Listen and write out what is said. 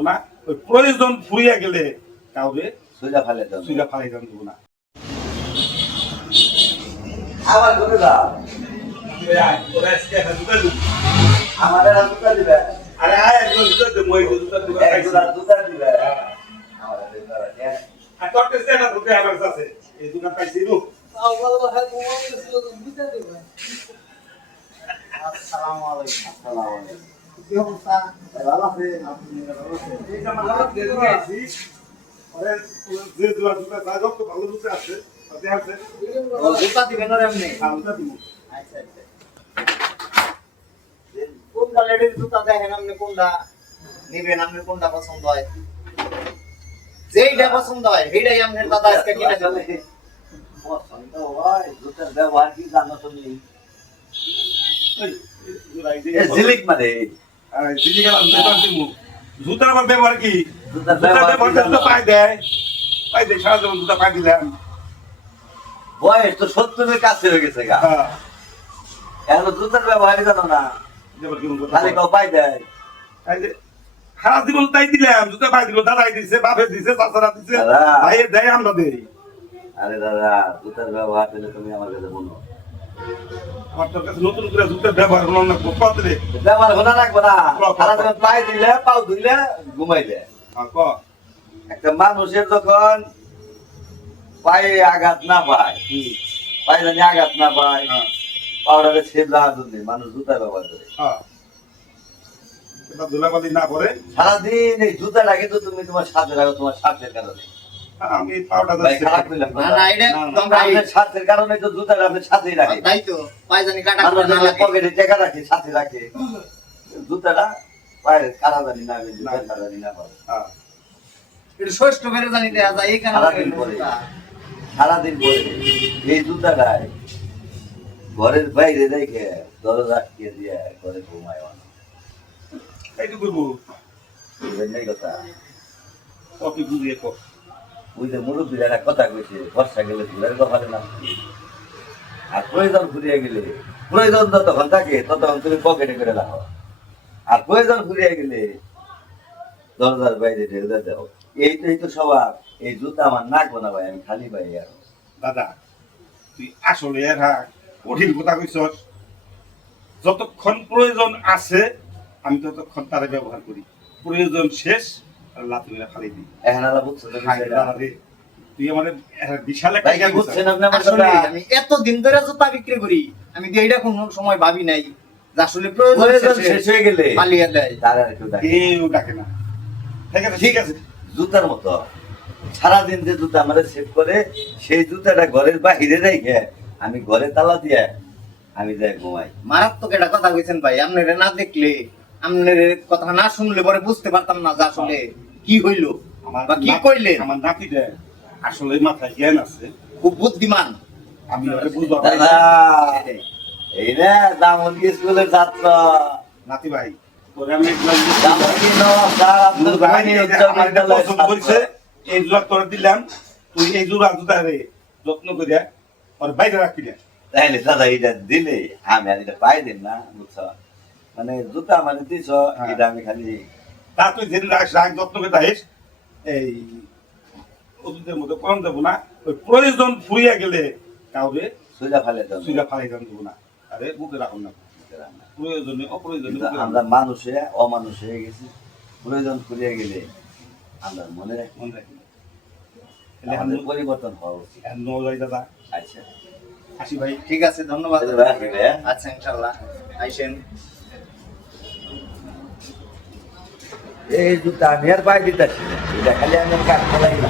না ওই প্রয়োজন ফুরিয়ে গেলে কাউরে সুইলা ফালে দেব না। আবার করে দাও আমাদের জুতা দিবে আরে আয় একজন জুতা দে মই জুতা দিবে জুতা দিবে আমাদের আর তোর কাছে না রুপে আমার কাছে এই দোকান পাইছি রু আসসালামু আলাইকুম কি অবস্থা ভালো আছেন আপনি ভালো আছেন এই জামাত দিয়ে দিয়েছি আরে যে জুতা সাজো তো ভালো জুতা আছে আপনি আছে জুতা দিবেন না এমনি জুতা দিব। আচ্ছা আচ্ছা কোনটা লেডিস জুতা দেখেন আপনি কোনটা নিবেন আপনি কোনটা পছন্দ হয় যেইটা পছন্দ হয় সেইটাই আপনার দাদা আজকে কিনে দেবে পছন্দ হয় জুতার ব্যবহার কি জানো তুমি ঝিলিক মানে জিনিস গেলাম ব্যবহার দিব জুতার আবার ব্যবহার কি জুতার জুতা ব্যবহার ব্যবহার তো পাই দেয় সারা জীবন জুতা পাই দিলাম বয়স তো 70 এর কাছে হয়ে গেছে গা হ্যাঁ এখন জুতার ব্যবহারই জানো না যেমন কি বলবো খালি কেউ পাই দেয় সারা জীবন তাই দিলাম জুতা পাই দিল দাদাই দিছে বাপে দিছে চাচারা দিছে দাদা। ভাইয়ের দেয় আমরা দেই আরে দাদা জুতার ব্যবহার পেলে তুমি আমার কাছে বলো আমার তোর কাছে নতুন করে জুতার ব্যবহার করলাম না পত্রে ব্যবহার হলো রাখবো না সারা জীবন পাই দিলে পাও ধুইলে ঘুমাইলে ক একটা মানুষের যখন পায়ে আঘাত না পায় পায়ে জানি আঘাত না পায় হ্যাঁ পাউডারে ছেপ লাগা দিলে মানুষ জুতা ব্যবহার করে হ্যাঁ এটা ধুলাবালি না করে সারাদিন এই জুতাটা কিন্তু তুমি তোমার সাথে রাখো তোমার স্বার্থের কারণে আমি পাউডার ভাই খারাপ করলাম না না এটা তোমরা আপনার স্বার্থের কারণে তো জুতাটা আপনি সাথেই রাখে তাই তো পায়জানি কাটা আমরা করে না যখন লাগে পকেটে টাকা রাখি সাথে রাখে জুতাটা পায়ের কারা জানি না জুতার কারা জানি না হয় হ্যাঁ এটা ষষ্ঠ বেড়ে জানি দেয়া যায় এই সারাদিন পরে সারাদিন পরে এই জুতাটাই ঘরের বাইরে রেখে দরজা আটকে দিয়ে ঘরে ঘুমায় মানুষ এইটু করবো বুঝলেন এই কথা কপি বুঝিয়ে কপ ওই যে মুরব্বীরা একটা কথা কইছে বর্ষা গেলে ঘুরের কপালে না আর প্রয়োজন ফুরিয়ে গেলে প্রয়োজন যতক্ষণ থাকে ততক্ষণ তুমি পকেটে করে রাখো আর প্রয়োজন ফুরিয়ে গেলে দরজার বাইরে ঢেলে দাও এই তো স্বভাব এই জুতা আমার নাকবো না ভাই আমি খালি পাই আর দাদা তুই আসলে এরা কঠিন কথা কইছস যতক্ষণ প্রয়োজন আছে আমি ততক্ষণ তারে ব্যবহার করি প্রয়োজন শেষ আর লাথি মেরে ফালাই দিই এখন আলা বুঝছো তো হাই বিষয়টা? দাদা রে তুই আমাদের বিশাল একটা ভাই কি জ্ঞান দিছস। বুঝছেন আপনি আমার আসলে কথা? আমি এত দিন ধরে জুতা বিক্রি করি আমি তো এইটা কোনো সময় ভাবি নাই যে আসলে প্রয়োজন প্রয়োজন শেষ হয়ে গেলে পালিয়ে দেয় তারা একটু ডাকে। কেউ ডাকে না ঠিক আছে জুতার মতো সারাদিন যে জুতা আমাদের সেভ করে সেই জুতাটা ঘরের বাহিরে রেখে আমি ঘরে তালা দিয়ে আমি যাই ঘুমাই মারাত্মক একটা কথা কইছেন ভাই আপনারা না দেখলে আপনার কথা না শুনলে পরে বুঝতে পারতাম না যে আসলে কি হইলো বা কি কইলেন আমার নাতিটা আসলে মাথায় জ্ঞান আছে খুব বুদ্ধিমান আমি ওরে বুঝবো দাদা এই রে দামোদী স্কুলের ছাত্র নাতি ভাই তোরে আমি দামোদী নমস্কার আপনার ভাইনি উচ্চ বিদ্যালয়ের পছন্দ করেছে এই জোড়া তোরে দিলাম তুই এই জোড়া জুতা রে যত্ন করিয়া আর বাইরে রাখবি না তাইলে দাদা এটা দিলে আমি আর এটা পাই দিন না বুঝছো মানে জুতা মানে দিছ এটা আমি খালি তা তুই যেদিন রাখ যত্ন করে রাখিস এই ওদের মধ্যে কম দেবো না ওই প্রয়োজন ফুরিয়ে গেলে কাউরে সুজা ফেলে দেবো সুইলা ফালাই দেবো না আরে মুখে রাখুন না প্রয়োজনে অপ্রয়োজনে কিন্তু আমরা মানুষে অমানুষ হয়ে গেছি প্রয়োজন ফুরিয়ে গেলে আমরা মনে রাখি মনে রাখি আমাদের পরিবর্তন হওয়া উচিত দাদা আচ্ছা আসি ভাই ঠিক আছে ধন্যবাদ তাহলে রাখি ভাই, হ্যাঁ? আচ্ছা ইনশাআল্লাহ আইসেন এই জুতা আমি আর পাই দিতেছি না এটা খালি আমি কাজ করাই না